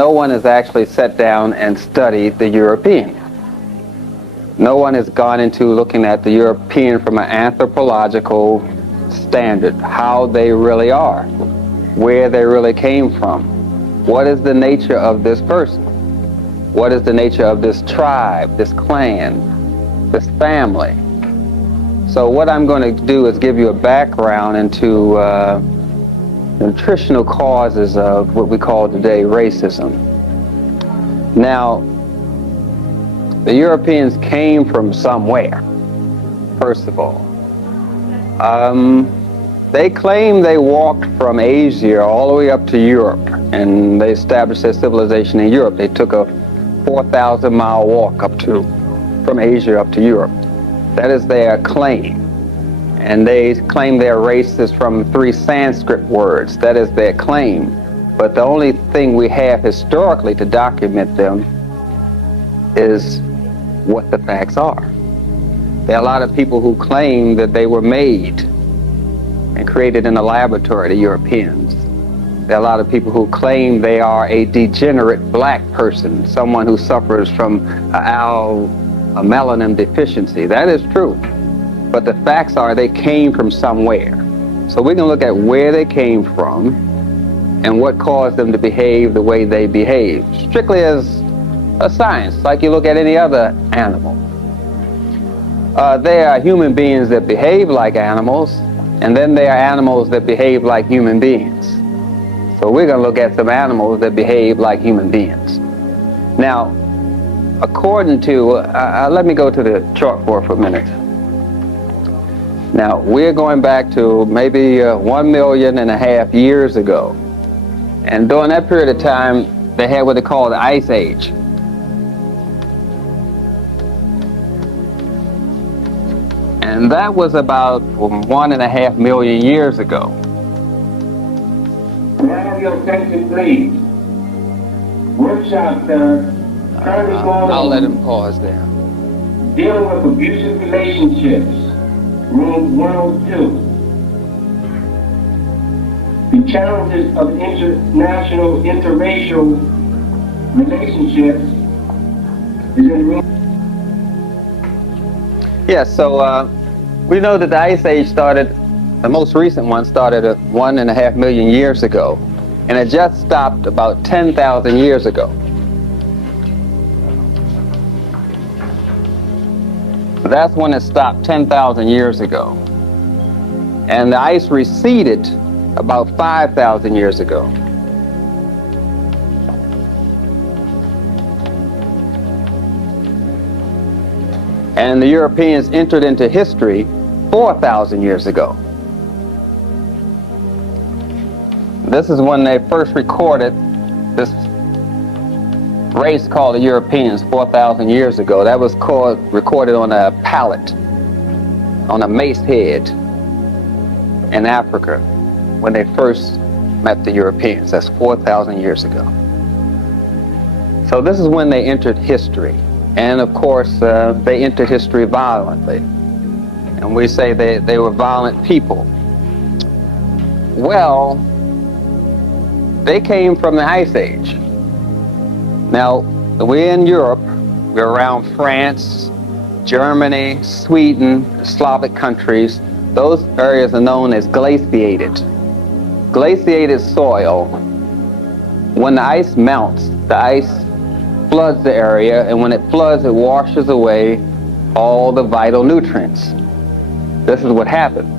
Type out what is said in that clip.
No one has actually sat down and studied the European. No one has gone into looking at the European from an anthropological standard, how they really are, where they really came from. What is the nature of this person? What is the nature of this tribe, this clan, this family? So what I'm going to do is give you a background into nutritional causes of what we call today racism. Now, the Europeans came from somewhere, first of all. They claim they walked from Asia all the way up to Europe, and they established their civilization in Europe. They took a 4,000-mile walk from Asia up to Europe. That is their claim. And they claim their race is from 3 Sanskrit words. That is their claim. But the only thing we have historically to document them is what the facts are. There are a lot of people who claim that they were made and created in a laboratory, the Europeans. There are a lot of people who claim they are a degenerate black person, someone who suffers from a melanin deficiency. That is true. But the facts are they came from somewhere. So we're going to look at where they came from and what caused them to behave the way they behave, strictly as a science, like you look at any other animal. There are human beings that behave like animals, and then there are animals that behave like human beings. So we're going to look at some animals that behave like human beings. Now, according to, let me go to the chalkboard for a minute. Now, we're going back to maybe 1.5 million years ago. And during that period of time, they had what they call the Ice Age. And that was about 1.5 million years ago. Have your attention, please. Workshop done. I'll let him pause there. Dealing with abusive relationships. Room 102. The challenges of international, interracial relationships is in room. Yes, so we know that the Ice Age started, the most recent one started 1.5 million years ago, and it just stopped about 10,000 years ago. That's when it stopped 10,000 years ago. And the ice receded about 5,000 years ago. And the Europeans entered into history 4,000 years ago. This is when they first recorded this race called the Europeans 4,000 years ago. That was recorded on a pallet, on a mace head in Africa when they first met the Europeans. That's 4,000 years ago. So this is when they entered history. And of course, they entered history violently. And we say they were violent people. Well, they came from the Ice Age. Now, we're in Europe, we're around France, Germany, Sweden, Slavic countries. Those areas are known as glaciated. Glaciated soil, when the ice melts, the ice floods the area, and when it floods, it washes away all the vital nutrients. This is what happened.